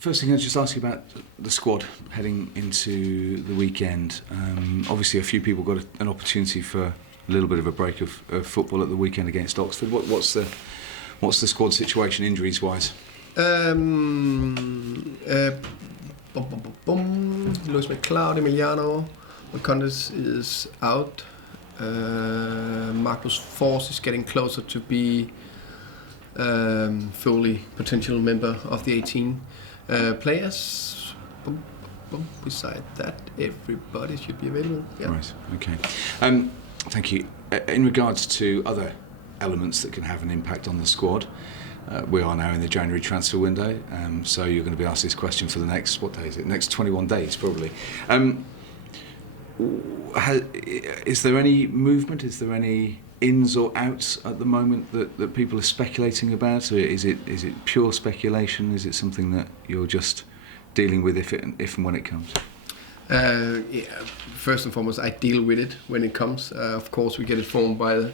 First thing, I was just asking about the squad heading into the weekend. Obviously, a few people got an opportunity for a little bit of a break of football at the weekend against Oxford. What's the squad situation injuries wise? Lewis McLeod, Emiliano, Macondes is out. Marcus Force is getting closer to be fully potential member of the 18 players. Beside that, everybody should be available. Yeah. Right. Okay. Thank you. In regards to other elements that can have an impact on the squad, we are now in the January transfer window, so you're going to be asked this question for the next, what day is it? Next 21 days, probably. Is there any movement? Is there any ins or outs at the moment that people are speculating about? So is it pure speculation? Is it something that you're just dealing with if and when it comes? First and foremost, I deal with it when it comes. Of course, we get informed by the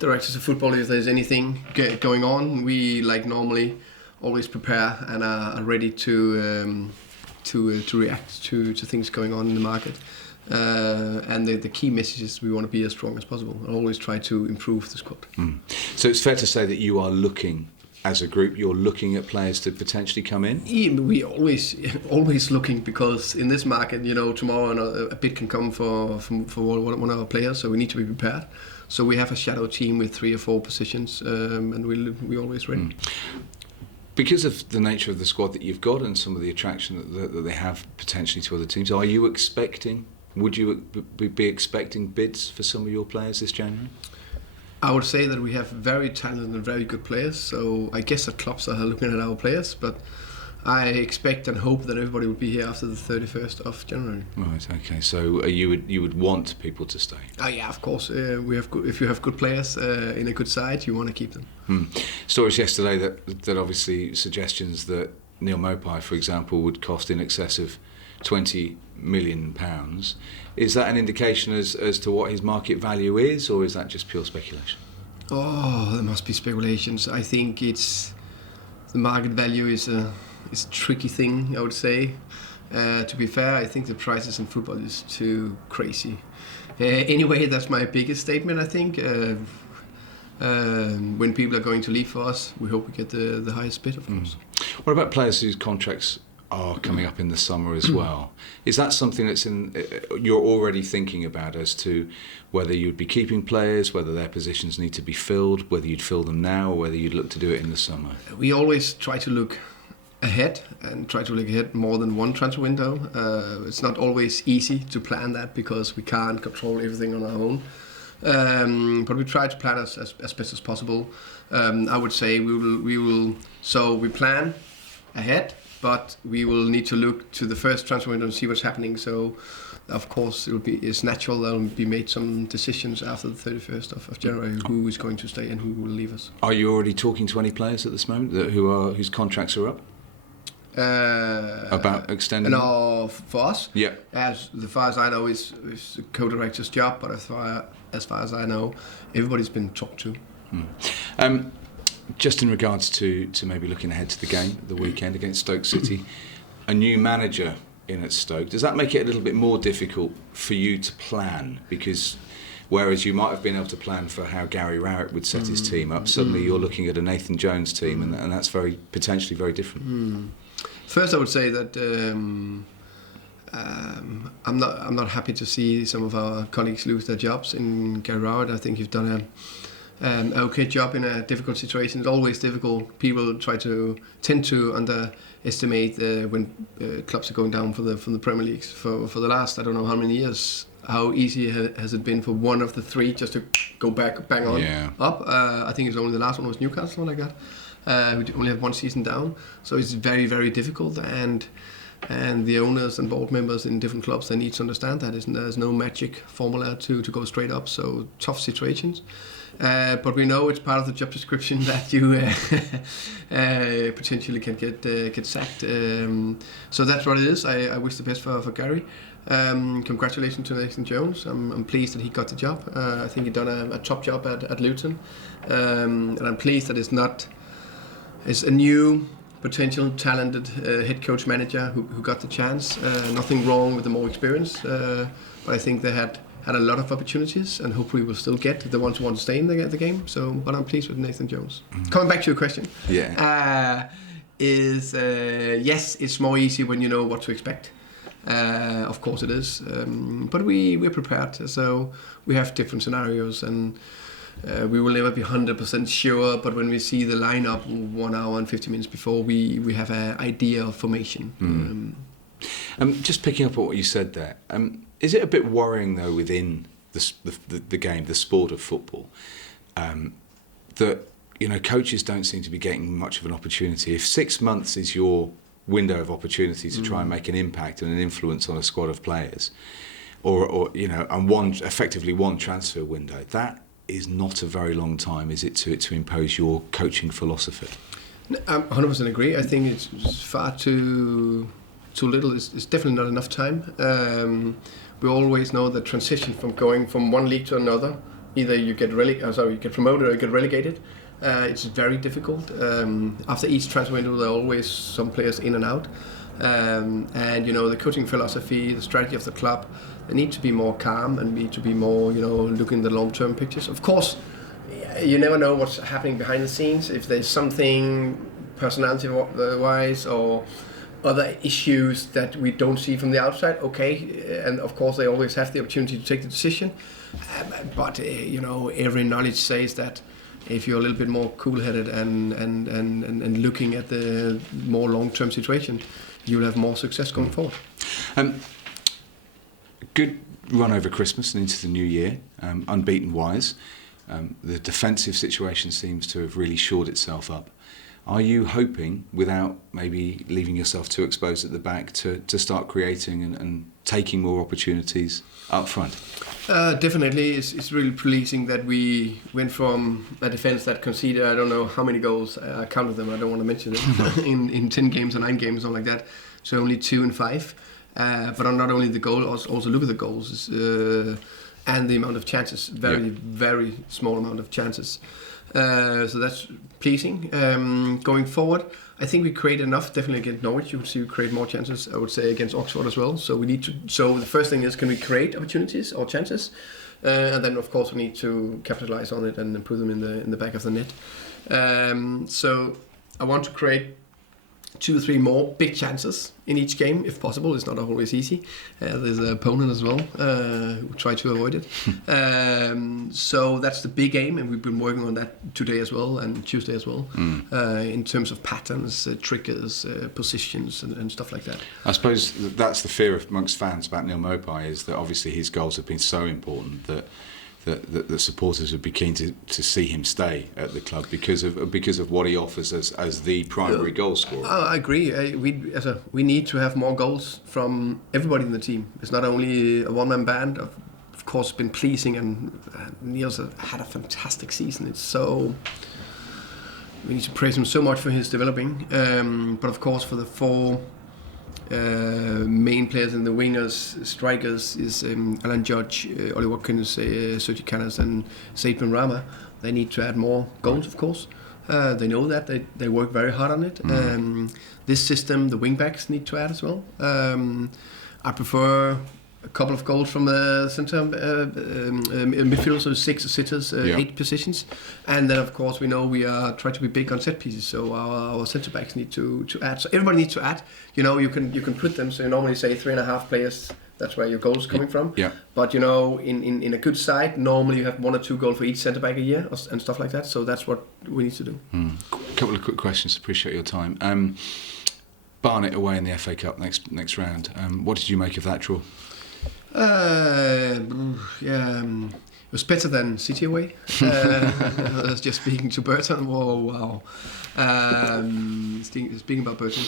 directors of football if there's anything going on. We, like normally, always prepare and are ready to react to things going on in the market. And the key message is we want to be as strong as possible and always try to improve the squad. So it's fair to say that you are looking, as a group, you're looking at players to potentially come in? Yeah, we always looking, because in this market, tomorrow a bid can come for one of our players, so we need to be prepared. So we have a shadow team with 3 or 4 positions, and we're always ready. Because of the nature of the squad that you've got and some of the attraction that they have potentially to other teams, would you be expecting bids for some of your players this January? I would say that we have very talented and very good players, so I guess that clubs are looking at our players, but I expect and hope that everybody will be here after the 31st of January. Right, okay, so you would want people to stay? Yeah, of course. If you have good players in a good side, you want to keep them. Stories yesterday that obviously suggestions that Neil Maupay, for example, would cost in excess of £20 million. Is that an indication as to what his market value is, or is that just pure speculation? Oh, there must be speculations. I think the market value is a tricky thing, I would say. To be fair, I think the prices in football is too crazy. Anyway, that's my biggest statement, I think. When people are going to leave for us, we hope we get the highest bid, of course. What about players whose contracts are coming up in the summer as well? Is that something that's you're already thinking about, as to whether you'd be keeping players, whether their positions need to be filled, whether you'd fill them now, or whether you'd look to do it in the summer? We always try to look ahead more than one transfer window. It's not always easy to plan that, because we can't control everything on our own. But we try to plan as best as possible. I would say we plan ahead, but we will need to look to the first transfer window and see what's happening. So, of course, it's natural that will be made some decisions after the 31st of January who is going to stay and who will leave us. Are you already talking to any players at this moment whose contracts are up? About extending? No, for us? Yeah. As far as I know, it's the co-director's job, but as far as I know, everybody's been talked to. Just in regards to maybe looking ahead to the game, the weekend against Stoke City, a new manager in at Stoke, does that make it a little bit more difficult for you to plan? Because whereas you might have been able to plan for how Gary Rowett would set his team up, suddenly you're looking at a Nathan Jones team, and that's potentially very different. First, I would say that I'm not happy to see some of our colleagues lose their jobs in Gary Rowett. I think you've done an okay job in a difficult situation. It's always difficult. People tend to underestimate when clubs are going down from the Premier League. For the last, I don't know how many years, how easy has it been for one of the 3 just to go bang on up? I think it's only the last one was Newcastle, like that. We only have 1 season down, so it's very, very difficult, and the owners and board members in different clubs, they need to understand that there's no magic formula to go straight up. So tough situations, but we know it's part of the job description that you potentially can get sacked. So that's what it is. I wish the best for Gary. Congratulations to Nathan Jones. I'm pleased that he got the job. I think he done a top job at Luton, and I'm pleased that it's a new potential talented head coach manager who got the chance. Nothing wrong with the more experience, but I think they had a lot of opportunities, and hopefully we'll still get the ones who want to stay in the game. So, but I'm pleased with Nathan Jones. Coming back to your question, yes, it's more easy when you know what to expect. Of course it is, but we're prepared. So we have different scenarios, and we will never be 100% sure. But when we see the lineup 1 hour and 50 minutes before, we have an idea of formation. Just picking up on what you said there, is it a bit worrying though within the game, the sport of football, that coaches don't seem to be getting much of an opportunity? If 6 months is your window of opportunity to try and make an impact and an influence on a squad of players, or and effectively one transfer window, that is not a very long time, is it, to impose your coaching philosophy? I 100% agree. I think it's far too little. It's definitely not enough time. We always know the transition from going from one league to another, either you get promoted or you get relegated. It's very difficult. After each transfer window, there are always some players in and out. And the coaching philosophy, the strategy of the club, they need to be more calm and need to be more, looking at the long-term pictures. Of course, you never know what's happening behind the scenes. If there's something personality-wise or other issues that we don't see from the outside, okay. And of course, they always have the opportunity to take the decision. But every knowledge says that if you're a little bit more cool-headed and looking at the more long-term situation, you'll have more success going forward. Good run over Christmas and into the new year, unbeaten-wise. The defensive situation seems to have really shored itself up. Are you hoping, without maybe leaving yourself too exposed at the back, to start creating and taking more opportunities up front? Definitely. It's really pleasing that we went from a defence that conceded, I don't know how many goals, I counted them, I don't want to mention it, in 10 games or 9 games, something like that, so only 2 and 5. But not only the goal, also look at the goals and the amount of chances, very small amount of chances. So that's pleasing. Going forward, I think we create enough. Definitely against Norwich, you would see we create more chances. I would say against Oxford as well. So we need to. So the first thing is, can we create opportunities or chances? And then of course we need to capitalize on it and put them in the back of the net. So I want to create 2 or 3 more big chances in each game, if possible. It's not always easy. There's an opponent as well who try to avoid it. So that's the big aim, and we've been working on that today as well and Tuesday as well, in terms of patterns, triggers, positions, and stuff like that. I suppose that's the fear amongst fans about Neil Maupay, is that obviously his goals have been so important that the supporters would be keen to see him stay at the club because of what he offers as the primary goal scorer. I agree. We need to have more goals from everybody in the team. It's not only a one-man band. Of course, it's been pleasing, and Niels had a fantastic season. We need to praise him so much for his developing. But of course, for the 4 main players in the wingers, strikers, is Alan Judge, Ollie Watkins, Sergi Canas and Saipin Rama. They need to add more goals, of course. They know that. They work very hard on it. This system, the wing-backs need to add as well. I prefer a couple of goals from the centre midfield, so 6 sitters, 8 positions. And then, of course, we know we are trying to be big on set pieces, so our centre-backs need to add. So everybody needs to add. You can put them, so you normally say 3.5 players, that's where your goals coming from. Yeah. But, in a good side, normally you have 1 or 2 goals for each centre-back a year and stuff like that, so that's what we need to do. A couple of quick questions, appreciate your time. Barnet away in the FA Cup next round. What did you make of that draw? It was better than City away. I was just speaking to Burton. Whoa, wow. Speaking about Burton.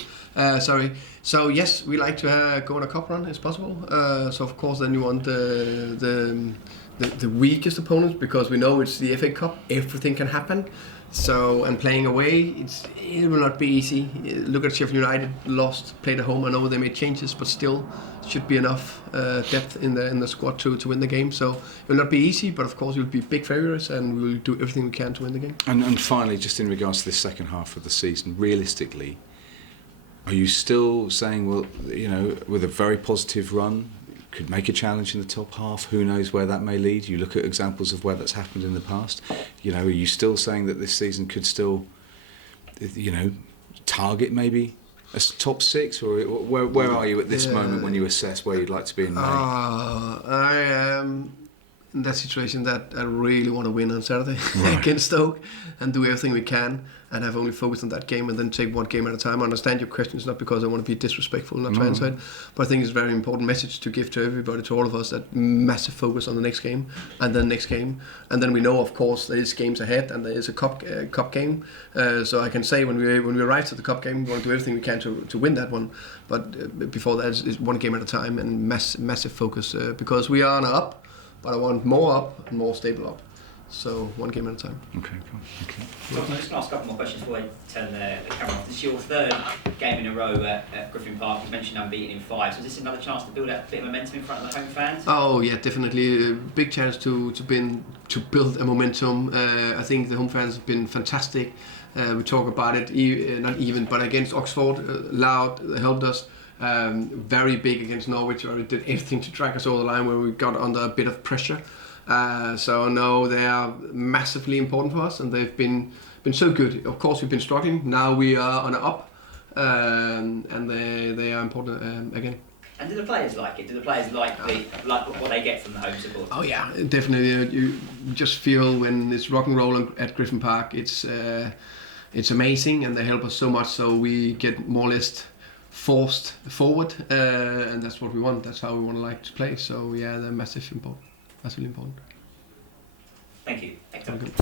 Sorry. So yes, we like to go on a cup run as possible. So of course, then you want the weakest opponents, because we know it's the FA Cup. Everything can happen. So, and playing away, it will not be easy. Look at Sheffield United, played at home. I know they made changes, but still should be enough depth in the squad to win the game. So it will not be easy, but of course we'll be big favourites and we'll do everything we can to win the game. And finally, just in regards to this second half of the season, realistically, Are you still saying, well, you know, with a very positive run, could make a challenge in the top half? Who knows where that may lead? You look at examples of where that's happened in the past. You know, are you still saying that this season could still, you know, target maybe a top 6, or where are you at this moment when you assess where you'd like to be in May? I am in that situation that I really want to win on Saturday against Stoke and do everything we can and have only focused on that game and then take one game at a time. I understand your question. It's not because I want to be disrespectful, not trying to, but I think it's a very important message to give to everybody, to all of us, that massive focus on the next game and then next game. And then we know, of course, there is games ahead and there is a cup game. So I can say when we arrive to the cup game, we want to do everything we can to win that one. But before that, it's one game at a time and massive focus because we are on a up. But I want more up and more stable up. So one game at a time. Okay, cool. Okay. So I'm just going to ask a couple more questions before I turn the camera off. This is your 3rd game in a row at Griffin Park. You mentioned unbeaten in 5. So is this another chance to build up a bit of momentum in front of the home fans? Oh yeah, definitely. A big chance to build a momentum. I think the home fans have been fantastic. We talk about it, not even, but against Oxford, loud, they helped us. Very big against Norwich, where we did everything to drag us over the line, where we got under a bit of pressure. So no, they are massively important for us, and they've been so good. Of course, we've been struggling. Now we are on an up, and they are important again. And do the players like it? Do the players like what they get from the home support? Oh yeah, definitely. You just feel when it's rock and roll at Griffin Park, it's amazing, and they help us so much. So we get more or less forced forward, and that's what we want. That's how we want to like to play. So yeah, they're massively important. Thank you. Excellent.